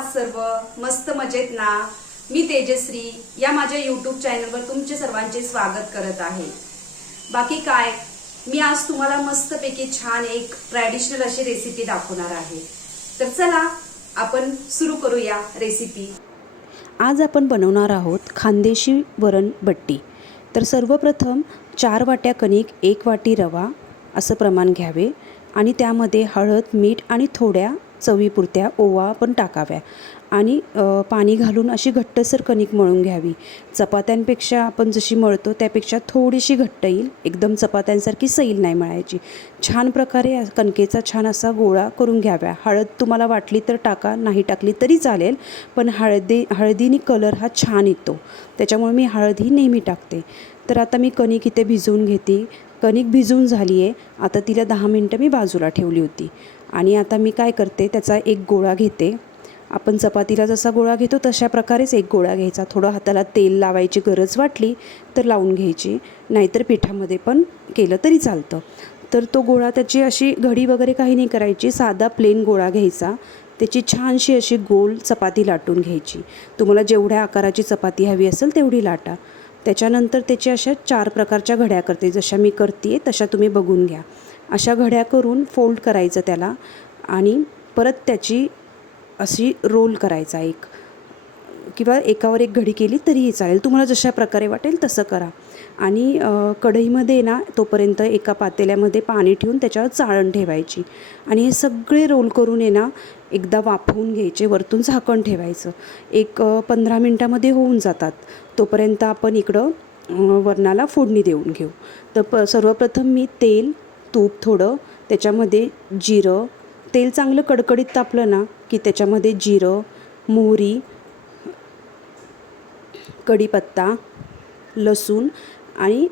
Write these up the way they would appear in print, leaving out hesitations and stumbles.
आहात सर्व? मस्त मजेत ना? मी तेजश्री या माझ्या यूट्यूब चॅनलवर तुमचे सर्वांचे स्वागत करत आहे। बाकी काय, मी आज तुम्हाला मस्तपैकी छान एक ट्रॅडिशनल अशी रेसिपी दाखवणार आहे। तर चला आपण सुरू करूया रेसिपी। आज आपण बनवणार आहोत खानदेशी वरण बट्टी। तर सर्वप्रथम 4 वाट्या कणिक 1 वाटी रवा असं प्रमाण घ्यावे आणि त्यामध्ये हळद, मीठ आणि थोड्या चवीपुरत्या ओवा पण टाकाव्या आणि पाणी घालून अशी घट्टसर कणिक मळून घ्यावी। चपात्यांपेक्षा आपण जशी मळतो त्यापेक्षा थोडीशी घट्ट येईल, एकदम चपात्यांसारखी सैल नाही मळायची। छान प्रकारे कणकेचा छान असा गोळा करून घ्यावा। हळद तुम्हाला वाटली तर टाका, नाही टाकली तरी चालेल, पण हळदीने कलर हा छान येतो, त्याच्यामुळे मी हळद ही नेहमी टाकते। तर आता मी कणिक इथे भिजवून घेते। कणिक भिजून झाली आहे, आता तिला 10 मिनटं मी बाजूला ठेवली होती आणि आता मी काय करते, त्याचा एक गोळा घेते। आपण चपातीला जसा गोळा घेतो तशा प्रकारेच एक गोळा घ्यायचा। थोडं हाताला तेल लावायची गरज वाटली तर लावून घ्यायची, नाहीतर पिठामध्ये पण केलं तरी चालतं। तर तो गोळा त्याची अशी घडी वगैरे काही नाही करायची, साधा प्लेन गोळा घ्यायचा। त्याची छानशी अशी गोल चपाती लाटून घ्यायची। तुम्हाला जेवढ्या आकाराची चपाती हवी असेल तेवढी लाटा। त्याच्यानंतर त्याच्या अशा 4 प्रकारच्या घड्या करते, जशा मी करते तशा तुम्ही बघून घ्या। अशा घड्या करून फोल्ड करायचं त्याला आणि परत त्याची अशी रोल करायचा एक, किंवा एकावर एक घडी केली तरीही चालेल, तुम्हाला जशा प्रकारे वाटेल तसं करा। आणि कढईमध्ये ना तोपर्यंत एका पातेल्यामध्ये पाणी ठेवून त्याच्यावर चाळण ठेवायची आणि हे सगळे रोल करून ना एकदा वाफवून घ्यायचे, वरतून झाकण ठेवायचं। एक 15 मिनटामध्ये होऊन जातात। तोपर्यंत आपण इकडं वरणाला फोडणी देऊन घेऊ। तर सर्वप्रथम मी तेल, तूप थोडं, त्याच्यामध्ये जिरं, तेल चांगलं कडकडीत तापलं ना की त्याच्यामध्ये जिरं, मोहरी, कढीपत्ता, लसूण आणि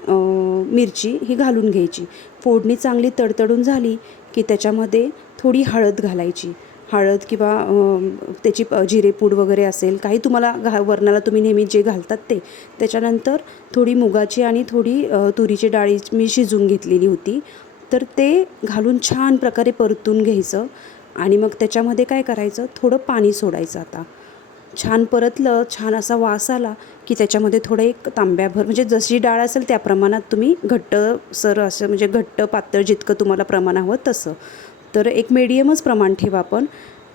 मिरची ही घालून घ्यायची। फोडणी चांगली तडतडून झाली की त्याच्यामध्ये थोडी हळद घालायची। हळद किंवा त्याची जिरेपूड वगैरे असेल काही तुम्हाला वरणाला तुम्ही नेहमी जे घालतात ते। त्याच्यानंतर थोडी मुगाची आणि थोडी तुरीची डाळी मी शिजवून घेतलेली होती, तर ते घालून छान प्रकारे परतून घ्यायचं आणि मग त्याच्यामध्ये काय करायचं, थोडं पाणी सोडायचं। आता छान परतलं, छान असा वास आला की त्याच्यामध्ये थोडं एक तांब्याभर, म्हणजे जशी डाळ असेल त्या प्रमाणात तुम्ही घट्टसर असं, म्हणजे घट्ट पातळ जितकं तुम्हाला प्रमाण हवं तसं, तर एक मीडियमच प्रमाण ठेवा आपण।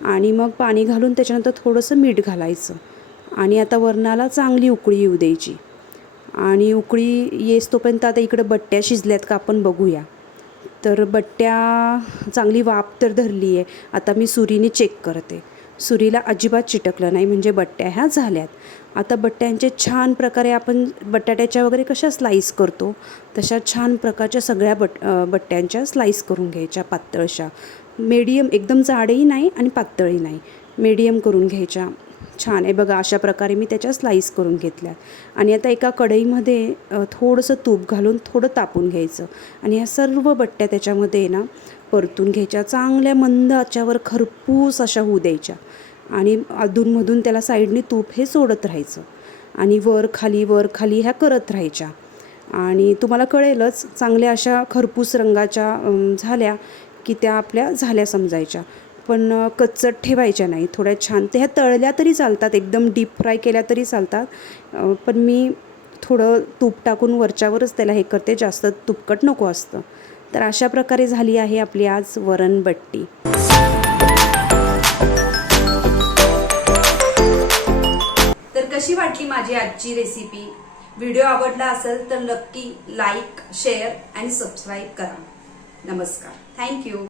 आणि मग पाणी घालून त्याच्यानंतर थोडंसं मीठ घालायचं आणि आता वरणाला चांगली उकळी येऊ द्यायची। आणि उकळी येस तोपर्यंत आता इकडं बट्ट्या शिजल्यात का आपण बघूया। तर बट्ट्या चांगली वाफ तर धरली आहे, आता मी सुरीने चेक करते। सुरीला अजिबात चिटकलं नाही, म्हणजे बट्ट्या ह्या झाल्यात। आता बट्ट्यांचे छान प्रकारे आपण बटाट्याच्या वगैरे कशा स्लाईस करतो तशा छान प्रकारच्या सगळ्या बट्ट्यांच्या स्लाईस करून घ्यायच्या, पातळशा, मीडियम, एकदम जाडही नाही आणि पातळही नाही, मीडियम करून घ्यायच्या। छान आहे बघा, अशा प्रकारे मी त्याच्या स्लाईस करून घेतल्या। आणि आता एका कढईमध्ये थोडंसं तूप घालून थोडं तापून घ्यायचं आणि ह्या सर्व बट्ट्या त्याच्यामध्ये ना परतून घ्यायच्या। चांगल्या मंद आचेवर खरपूस अशा होऊ द्यायच्या आणि अधूनमधून त्याला साईडने तूप हे सोडत राहायचं आणि वर खाली ह्या करत राहायच्या। आणि तुम्हाला कळेलच, चांगल्या अशा खरपूस रंगाच्या झाल्या की त्या आपल्या झाल्या समजायच्या, पण कच्चट ठेवायच्या नाही, थोड्या छान। त्या ह्या तळल्या तरी चालतात, एकदम डीप फ्राय केल्या तरी चालतात, पण मी थोडं तूप टाकून वरच्यावरच त्याला हे करते, जास्त तुपकट नको असतं। तर अशा प्रकारे झाली आहे आपली आज वरण बट्टी। तर कशी वाटली माझी आजची रेसिपी? व्हिडिओ आवडला असेल तर नक्की लाईक, शेअर आणि सबस्क्राईब करा। नमस्कार, थँक्यू।